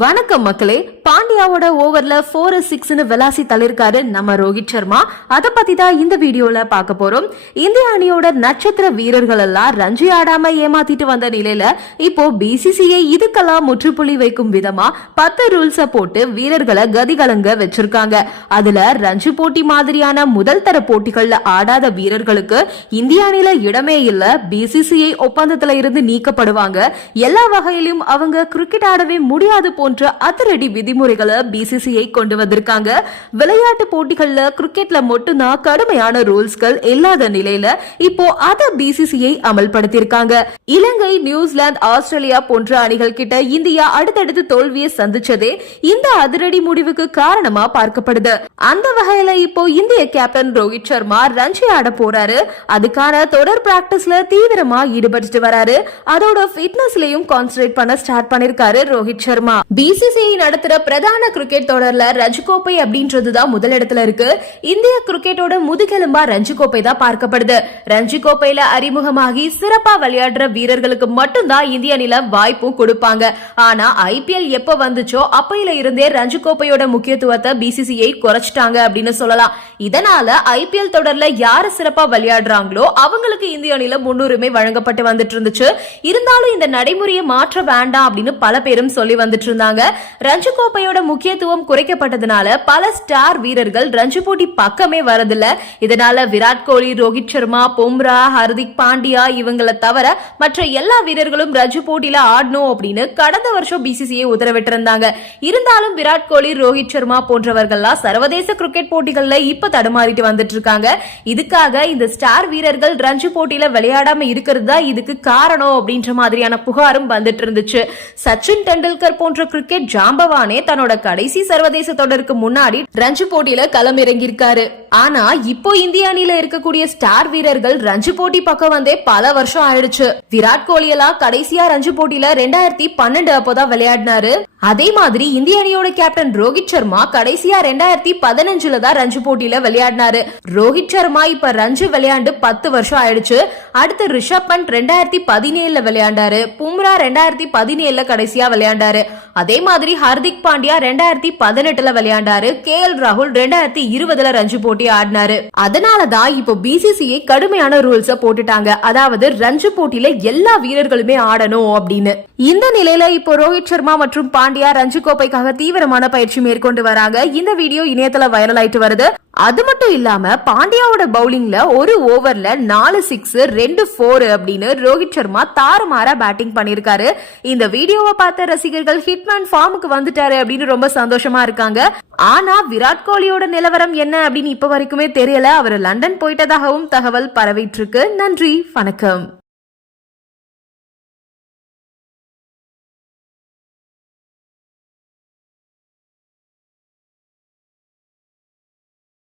வணக்கம் மக்களே. பாண்டியாவோட ஓவர்ல 4-6 விளாசி தள்ளிருக்காரு நம்ம ரோஹித் சர்மா. அத பத்தி தான் இந்த வீடியோல பார்க்க போறோம். இந்திய அணியோட நட்சத்திர வீரர்கள் எல்லாம் ரஞ்சி ஆடாம ஏமாத்திட்டு வந்த நிலையில இப்போ பிசிசிஐ இதுக்கெல்லாம் முற்றுப்புள்ளி வைக்கும் விதமா 10 ரூல்ஸ போட்டு வீரர்களை கதிகலங்க வச்சிருக்காங்க. அதுல ரஞ்சி போட்டி மாதிரியான முதல் தர போட்டிகள்ல ஆடாத வீரர்களுக்கு இந்திய அணியில இடமே இல்ல. பிசிசிஐ ஒப்பந்தத்துல இருந்து நீக்கப்படுவாங்க. எல்லா வகையிலும் அவங்க கிரிக்கெட் ஆடவே முடியாது போன்ற அதிரடி விதிமுறைகளை பிசிசிஐ கொண்டு வந்திருக்காங்க. விளையாட்டு போட்டிகள்ல கிரிக்கெட்ல மட்டும்தான் கடுமையான ரூல்ஸ்கள் இல்லாத நிலையில இப்போ அத பிசிசிஐ அமல்படுத்தியிருக்காங்க. இலங்கை, நியூசிலாந்து, ஆஸ்திரேலியா போன்ற அணிகள் கிட்ட இந்தியா அடுத்தடுத்து தோல்வியை சந்திச்சதே இந்த அதிரடி முடிவுக்கு காரணமா பார்க்கப்படுது. அந்த வகையில இப்போ இந்திய கேப்டன் ரோஹித் சர்மா ரஞ்சி ஆட போறாரு. அதுக்கான தொடர் பிராக்டிஸ்ல தீவிரமா ஈடுபட்டு வராரு. அதோட ஃபிட்னஸ்லயும் கான்சன்ட்ரேட் பண்ண ஸ்டார்ட் பண்ணிருக்காரு ரோஹித் சர்மா. பிசிசிஐ நடத்துற பிரதான கிரிக்கெட் தொடர்ல ரஞ்சி கோப்பை அப்படின்றதுதான் முதலிடத்துல இருக்கு. இந்திய கிரிக்கெட்டோட முதுகெலும்பா ரஞ்சி கோப்பை தான் பார்க்கப்படுது. ரஞ்சி கோப்பையில அறிமுகமாகி சிறப்பா விளையாடுற வீரர்களுக்கு மட்டும்தான் இந்திய அணில வாய்ப்பும் கொடுப்பாங்க. ஆனா ஐபிஎல் எப்ப வந்துச்சோ அப்பையில இருந்தே ரஞ்சி கோப்பையோட முக்கியத்துவத்தை பிசிசிஐ குறைச்சிட்டாங்க அப்படின்னு சொல்லலாம். இதனால ஐபிஎல் தொடர்ல யாரு சிறப்பா விளையாடுறாங்களோ அவங்களுக்கு இந்திய அணில முன்னுரிமை வழங்கப்பட்டு வந்துட்டு இருந்துச்சு. இருந்தாலும் இந்த நடைமுறையை மாற்ற வேண்டாம் அப்படின்னு பல பேரும் சொல்லி வந்துட்டு இருந்தாங்க. ரஞ்சி கோப்பையோட முக்கியத்துவம் குறைக்கப்பட்டதுனால பல ஸ்டார் வீரர்கள் ரஞ்சி போட்டி பக்கமே வரதில்ல. இதனால விராட் கோலி, ரோஹித் சர்மா, பும்ரா, ஹர்திக் பாண்டியா இவங்களை தவிர மற்ற எல்லா வீரர்களும் ரஞ்சி போட்டியில ஆடணும் அப்படின்னு கடந்த வருஷம் பிசிசிஐ உத்தரவிட்டிருந்தாங்க. இருந்தாலும் விராட் கோலி, ரோஹித் சர்மா போன்றவர்கள்லாம் சர்வதேச கிரிக்கெட் போட்டிகள்ல இப்ப தடுமாறிட்டு வந்துட்டு இருக்காங்க. இதுக்காக இந்த ஸ்டார் வீரர்கள் ரஞ்சி போட்டியில விளையாடாம இருக்கிறது தான் இதுக்கு காரணம் அப்படின்ற மாதிரியான புகாரும் வந்துட்டு இருந்துச்சு. சச்சின் டெண்டுல்கர் போன்ற கிரிக்கெட் ஜாம்பவானே தன்னோட கடைசி சர்வதேச தொடருக்கு முன்னாடி ரஞ்சி போட்டியில களம் இறங்கியிருக்காரு. ஆனா இப்போ இந்திய அணியில இருக்கக்கூடிய ஸ்டார் வீரர்கள் ரஞ்சி போட்டி பக்கம் வந்தே பல வருஷம் ஆயிடுச்சு. விராட் கோலி எல்லாம் கடைசியா ரஞ்சி போட்டியில 2012 அப்போதான் விளையாடினாரு. அதே மாதிரி இந்திய அணியோட கேப்டன் ரோஹித் சர்மா கடைசியா 2015 தான் ரஞ்சி போட்டியில விளையாடினாரு. ரோஹித் சர்மா இப்ப ரஞ்சி விளையாண்டு 10 வருஷம் ஆயிடுச்சு. அடுத்து ரிஷப் பண்ட் 2017 விளையாண்டாரு. பும்ரா 2017 கடைசியா விளையாண்டாரு. அதே மாதிரி ஹர்திக் பாண்டியா 2018 விளையாண்டாரு. கேஎல் ராகுல் 2020 ரஞ்சி போட்டி ஆடினாரு. அதனாலதான் இப்போ பிசிசிஐ கடுமையான ரூல்ஸ போட்டுட்டாங்க. அதாவது ரஞ்சி போட்டியில எல்லா வீரர்களுமே ஆடணும் அப்படின்னு. இந்த நிலையில இப்போ ரோஹித் சர்மா மற்றும் பாண்டியா ரஞ்சி கோப்பைக்காக தீவிரமான பயிற்சி மேற்கொண்டு வராங்க. இந்த வீடியோ இணையத்துல வைரல் ஆயிட்டு வருது. அது மட்டும் இல்லாம பாண்டியாவோட பவுலிங்ல ஒரு ஓவர்ல 4 6 2 4 அப்படின்னு ரோஹித் சர்மா தாறுமாறா பேட்டிங் பண்ணிருக்காரு. இந்த வீடியோவை பார்த்த ரசிகர்கள் ஹிட்மேன் ஃபார்முக்கு வந்துட்டாரு அப்படின்னு ரொம்ப சந்தோஷமா இருக்காங்க. ஆனா விராட் கோலியோட நிலவரம் என்ன அப்படின்னு இப்ப வரைக்குமே தெரியல. அவர் லண்டன் போயிட்டதாகவும் தகவல் பரவிட்டு இருக்கு. நன்றி, வணக்கம்.